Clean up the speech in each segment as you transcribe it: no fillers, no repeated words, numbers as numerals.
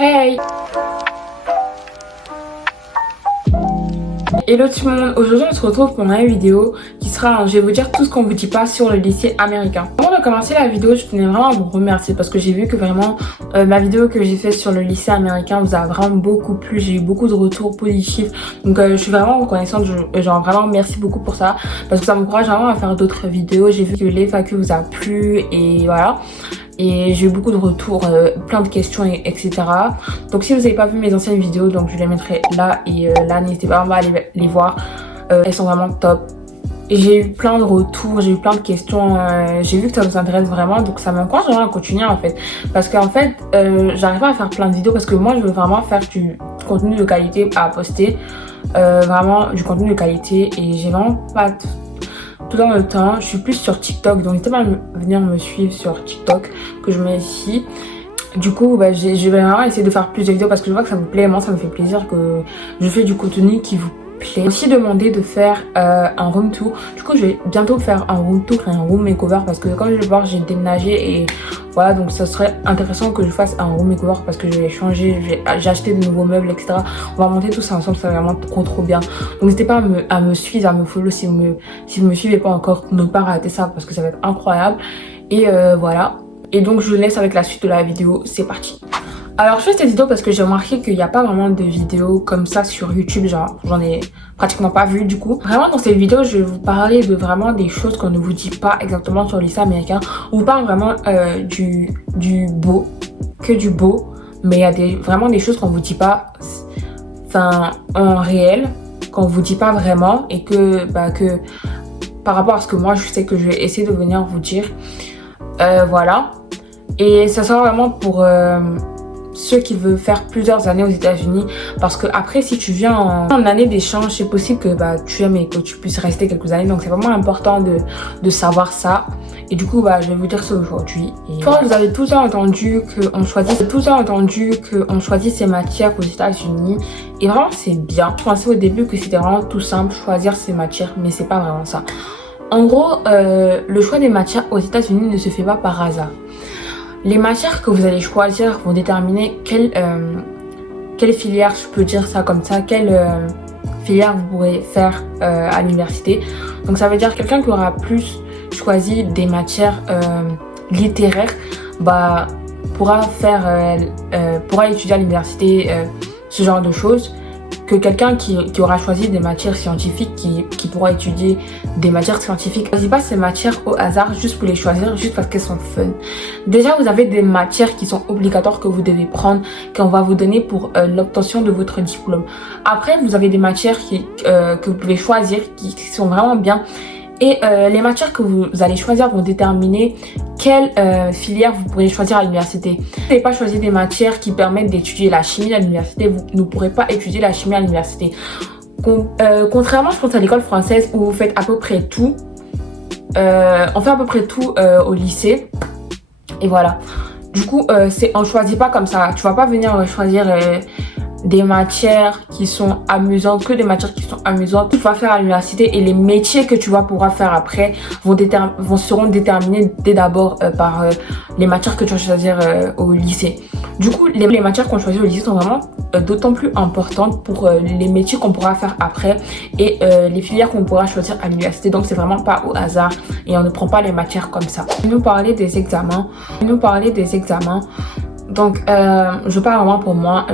Hey! Hello tout le monde, aujourd'hui on se retrouve pour une vidéo qui sera, je vais vous dire tout ce qu'on vous dit pas sur le lycée américain. Avant de commencer la vidéo, je tenais vraiment à vous remercier parce que j'ai vu que vraiment ma vidéo que j'ai faite sur le lycée américain vous a vraiment beaucoup plu, j'ai eu beaucoup de retours positifs, donc je suis vraiment reconnaissante, genre vraiment merci beaucoup pour ça parce que ça m'encourage vraiment à faire d'autres vidéos. J'ai vu que l'FAQ vous a plu et voilà. Et j'ai eu beaucoup de retours, plein de questions, etc. Donc si vous n'avez pas vu mes anciennes vidéos, donc je les mettrai là et là, n'hésitez pas à aller les voir. Elles sont vraiment top. Et j'ai eu plein de retours, j'ai eu plein de questions, j'ai vu que ça vous intéresse vraiment, donc ça m'encourage vraiment à continuer en fait. Parce qu'en fait, j'arrive pas à faire plein de vidéos parce que moi je veux vraiment faire du contenu de qualité à poster. Vraiment du contenu de qualité et j'ai vraiment pas tout dans le temps. Je suis plus sur TikTok, donc n'hésitez pas à venir me suivre sur TikTok que je mets ici. Du coup, je vais vraiment essayer de faire plus de vidéos parce que je vois que ça vous plaît. Moi, ça me fait plaisir que je fais du contenu qui vous plaît. Aussi demandé de faire un room tour. Du coup, je vais bientôt faire un room tour et un room makeover parce que comme je vais voir, j'ai déménagé et voilà, donc ça serait intéressant que je fasse un room makeover parce que je vais changer, j'ai acheté de nouveaux meubles, etc. On va monter tout ça ensemble, c'est vraiment trop bien. Donc n'hésitez pas à me suivre, à me follow si vous me suivez pas encore, ne pas rater ça parce que ça va être incroyable. Et voilà. Et donc je vous laisse avec la suite de la vidéo, c'est parti. Alors je fais cette vidéo parce que j'ai remarqué qu'il n'y a pas vraiment de vidéos comme ça sur YouTube, genre j'en ai pratiquement pas vu du coup. Vraiment dans cette vidéo je vais vous parler de vraiment des choses qu'on ne vous dit pas exactement sur le lycée américain. On vous parle vraiment du beau, que du beau, mais il y a vraiment des choses qu'on vous dit pas, enfin en réel, qu'on vous dit pas vraiment et que par rapport à ce que moi je sais que je vais essayer de venir vous dire. Voilà. Et ça sera vraiment pour ceux qui veulent faire plusieurs années aux États-Unis parce que après si tu viens en année d'échange c'est possible que tu aimes et que tu puisses rester quelques années, donc c'est vraiment important de savoir ça. Et du coup je vais vous dire ça aujourd'hui. Vous avez tout le temps entendu qu'on choisit ses matières aux États-Unis et vraiment c'est bien. Je pensais au début que c'était vraiment tout simple choisir ses matières, mais c'est pas vraiment ça. En gros, le choix des matières aux États-Unis ne se fait pas par hasard. Les matières que vous allez choisir vont déterminer quelle filière, je peux dire ça comme ça, quelle filière vous pourrez faire à l'université. Donc ça veut dire quelqu'un qui aura plus choisi des matières littéraires, pourra étudier à l'université ce genre de choses, que quelqu'un qui aura choisi des matières scientifiques qui pourra étudier des matières scientifiques. Ne choisissez pas ces matières au hasard juste pour les choisir, juste parce qu'elles sont fun. Déjà, vous avez des matières qui sont obligatoires que vous devez prendre, qu'on va vous donner pour l'obtention de votre diplôme. Après, vous avez des matières que vous pouvez choisir, qui sont vraiment bien. Et les matières que vous allez choisir vont déterminer quelle filière vous pourrez choisir à l'université. Si vous n'avez pas choisi des matières qui permettent d'étudier la chimie à l'université, vous ne pourrez pas étudier la chimie à l'université. Contrairement, je pense, à l'école française où vous faites à peu près tout. On fait à peu près tout au lycée. Et voilà. Du coup, on ne choisit pas comme ça. Tu vas pas venir choisir des matières qui sont amusantes, que des matières qui sont amusantes. Tu vas faire à l'université et les métiers que tu vas pouvoir faire après seront déterminés dès d'abord par les matières que tu vas choisir au lycée. Du coup, les matières qu'on choisit au lycée sont vraiment d'autant plus importantes pour les métiers qu'on pourra faire après et les filières qu'on pourra choisir à l'université. Donc c'est vraiment pas au hasard et on ne prend pas les matières comme ça. Je vais nous parler des examens. Donc je parle vraiment pour moi,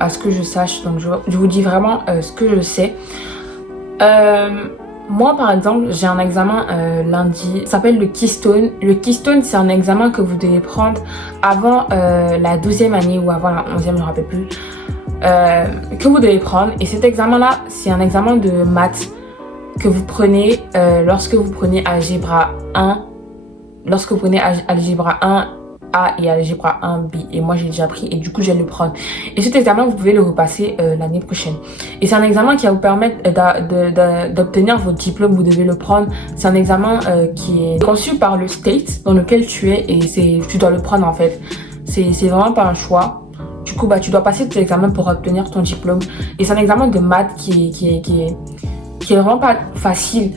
à ce que je sache, donc je vous dis vraiment ce que je sais. Moi par exemple j'ai un examen lundi, ça s'appelle le Keystone. Le Keystone c'est un examen que vous devez prendre avant la 12e année ou avant la 11e, je ne me rappelle plus, que vous devez prendre. Et cet examen là c'est un examen de maths que vous prenez lorsque vous prenez algèbre 1, algèbre 1 A et algèbre 1 B, et moi j'ai déjà pris et du coup je vais le prendre. Et cet examen vous pouvez le repasser l'année prochaine. Et c'est un examen qui va vous permettre d'obtenir votre diplôme. Vous devez le prendre. C'est un examen qui est conçu par le state dans lequel tu es et tu dois le prendre en fait. C'est vraiment pas un choix. Du coup tu dois passer cet examen pour obtenir ton diplôme. Et c'est un examen de maths qui est vraiment pas facile,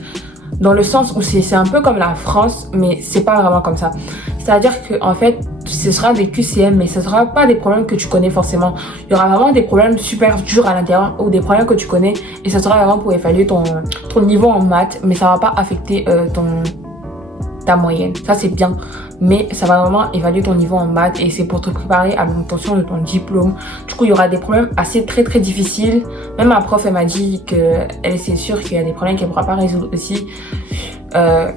dans le sens où c'est un peu comme la France, mais c'est pas vraiment comme ça. C'est-à-dire que en fait, ce sera des QCM, mais ce sera pas des problèmes que tu connais forcément. Il y aura vraiment des problèmes super durs à l'intérieur ou des problèmes que tu connais et ça sera vraiment pour évaluer ton niveau en maths, mais ça va pas affecter ta moyenne. Ça c'est bien, mais ça va vraiment évaluer ton niveau en maths et c'est pour te préparer à l'obtention de ton diplôme. Du coup il y aura des problèmes assez très difficiles. Même ma prof elle m'a dit que elle c'est sûr qu'il y a des problèmes qu'elle pourra pas résoudre aussi.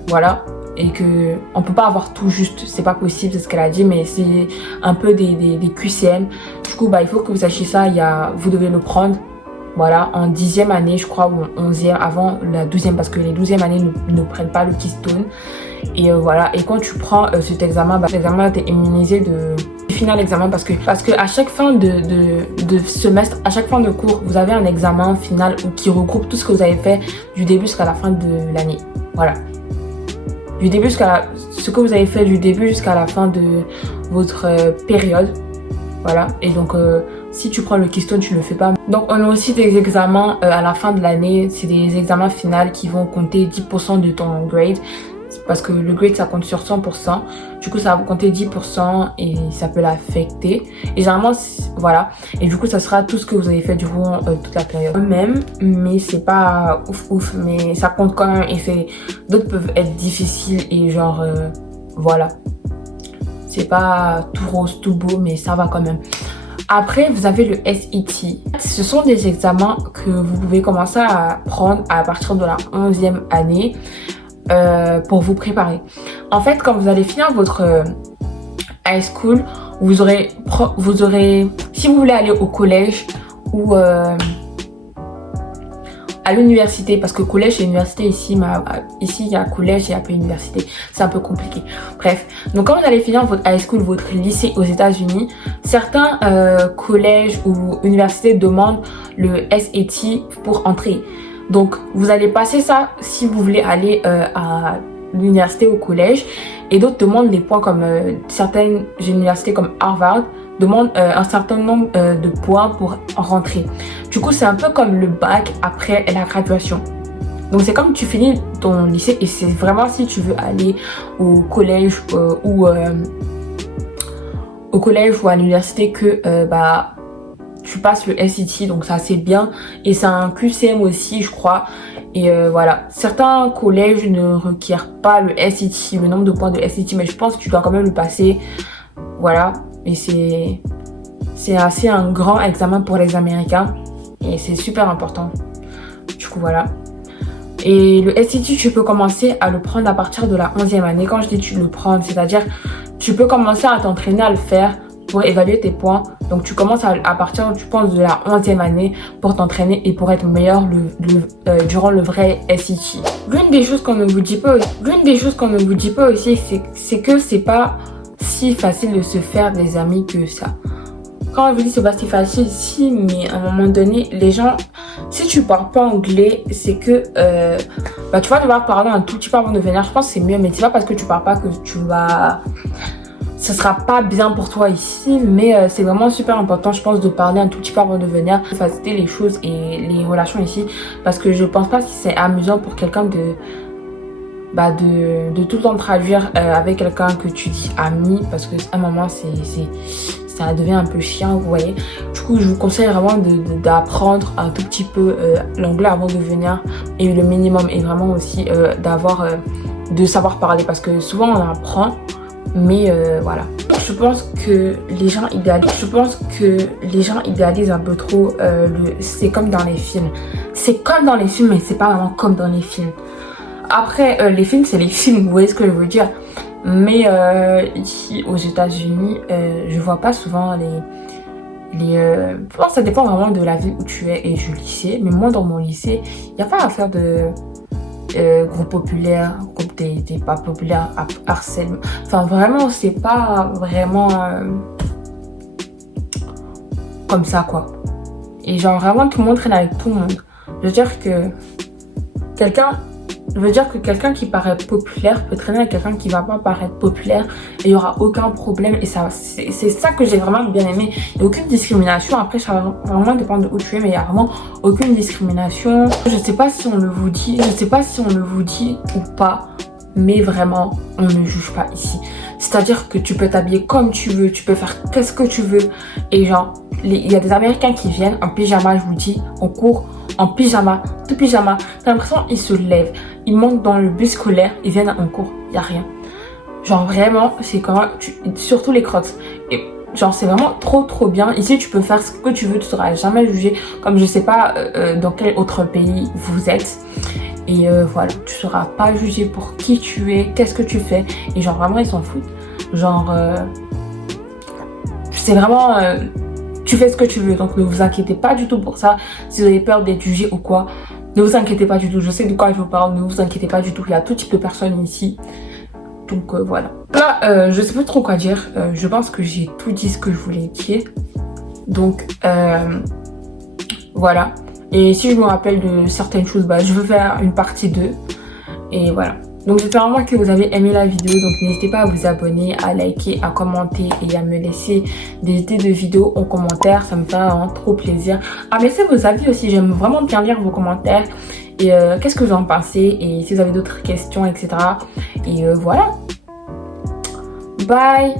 Voilà, et que on peut pas avoir tout juste, c'est pas possible, c'est ce qu'elle a dit, mais c'est un peu des QCM. Du coup il faut que vous sachiez ça. Vous devez le prendre, voilà, en 10e année je crois, ou en 11e avant la 12e, parce que les 12e années ne prennent pas le Keystone. Et voilà, et quand tu prends cet examen, l'examen t'es immunisé de finir l'examen parce que à chaque fin de semestre, à chaque fin de cours, vous avez un examen final qui regroupe tout ce que vous avez fait du début jusqu'à la fin de l'année. Voilà. Du début ce que vous avez fait du début jusqu'à la fin de votre période. Voilà. Et donc si tu prends le Keystone, tu ne le fais pas. Donc on a aussi des examens à la fin de l'année. C'est des examens finaux qui vont compter 10% de ton grade. Parce que le grade ça compte sur 100%, du coup ça va vous compter 10% et ça peut l'affecter. Et généralement voilà, et du coup ça sera tout ce que vous avez fait durant toute la période. Même, mais c'est pas ouf, mais ça compte quand même. Et d'autres peuvent être difficiles et genre voilà, c'est pas tout rose, tout beau, mais ça va quand même. Après, vous avez le SAT. Ce sont des examens que vous pouvez commencer à prendre à partir de la 11e année. Pour vous préparer. En fait, quand vous allez finir votre high school, vous aurez, si vous voulez aller au collège ou à l'université, parce que collège et université ici il y a collège et après université, c'est un peu compliqué. Bref, donc quand vous allez finir votre high school, votre lycée aux États-Unis, certains collèges ou universités demandent le SAT pour entrer. Donc vous allez passer ça si vous voulez aller à l'université ou au collège, et d'autres demandent des points comme certaines universités comme Harvard demandent un certain nombre de points pour rentrer. Du coup c'est un peu comme le bac après la graduation. Donc c'est comme tu finis ton lycée et c'est vraiment si tu veux aller au collège ou à l'université que tu passes le SAT, donc ça c'est bien. Et c'est un QCM aussi je crois. Et voilà, certains collèges ne requièrent pas le SAT, le nombre de points de SAT, mais je pense que tu dois quand même le passer. Voilà, et c'est assez un grand examen pour les Américains et c'est super important. Du coup voilà. Et le SAT, tu peux commencer à le prendre à partir de la 11e année. Quand je dis tu le prends, c'est-à-dire tu peux commencer à t'entraîner à le faire pour évaluer tes points. Donc tu commences à partir, tu penses, de la 11e année pour t'entraîner et pour être meilleur durant le vrai SAT. L'une des choses qu'on ne vous dit pas aussi, c'est que c'est pas si facile de se faire des amis que ça. Quand on vous dit c'est pas si facile, si, mais à un moment donné, les gens, si tu parles pas anglais, c'est que tu vas devoir parler un tout petit peu avant de venir. Je pense que c'est mieux, mais c'est pas parce que tu parles pas que ce sera pas bien pour toi ici, mais c'est vraiment super important, je pense, de parler un tout petit peu avant de venir, de faciliter les choses et les relations ici, parce que je pense pas si c'est amusant pour quelqu'un de tout le temps traduire avec quelqu'un que tu dis ami, parce que à un moment ça devient un peu chiant, vous voyez. Du coup je vous conseille vraiment d'apprendre un tout petit peu l'anglais avant de venir, et le minimum est vraiment aussi de savoir parler, parce que souvent on apprend, mais voilà. Je pense que les gens idéalisent un peu trop c'est comme dans les films. C'est comme dans les films, mais c'est pas vraiment comme dans les films. Après les films c'est les films, vous voyez ce que je veux dire. Mais ici aux États-Unis, je vois pas souvent je pense que ça dépend vraiment de la ville où tu es et du lycée. Mais moi dans mon lycée, il n'y a pas à faire de groupe populaire, groupe des pas populaires, harcèlement. Enfin vraiment c'est pas vraiment comme ça quoi. Et genre vraiment tout le monde traîne avec tout le monde. Je veux dire que quelqu'un qui paraît populaire peut traîner avec quelqu'un qui va pas paraître populaire et il y aura aucun problème. Et ça c'est ça que j'ai vraiment bien aimé. Il n'y a aucune discrimination. Après ça va vraiment dépendre de où tu es, mais il n'y a vraiment aucune discrimination. Je sais pas si on le vous dit ou pas, mais vraiment on ne juge pas ici. C'est-à-dire que tu peux t'habiller comme tu veux, tu peux faire qu'est-ce que tu veux. Et genre, il y a des Américains qui viennent en pyjama, je vous dis, en cours, en pyjama, tout pyjama. T'as l'impression qu'ils se lèvent, ils montent dans le bus scolaire, ils viennent en cours, il n'y a rien. Genre vraiment, c'est comment, surtout les crocs. Et genre c'est vraiment trop bien. Ici tu peux faire ce que tu veux, tu seras jamais jugé. Comme je sais pas dans quel autre pays vous êtes. Et voilà, tu seras pas jugé pour qui tu es, qu'est-ce que tu fais. Et genre vraiment ils s'en foutent. Genre c'est vraiment tu fais ce que tu veux. Donc ne vous inquiétez pas du tout pour ça. Si vous avez peur d'être jugé ou quoi, ne vous inquiétez pas du tout. Je sais de quoi je vous parle, ne vous inquiétez pas du tout. Il y a tout type de personnes ici. Donc voilà. Là, je sais pas trop quoi dire. Je pense que j'ai tout dit ce que je voulais dire. Donc voilà. Et si je me rappelle de certaines choses, bah, je veux faire une partie 2. Et voilà. Donc j'espère vraiment que vous avez aimé la vidéo. Donc n'hésitez pas à vous abonner, à liker, à commenter et à me laisser des idées de vidéos en commentaire. Ça me fait vraiment trop plaisir. À me laisser vos avis aussi. J'aime vraiment bien lire vos commentaires. Et qu'est-ce que vous en pensez? Et si vous avez d'autres questions, etc. Et voilà. Bye!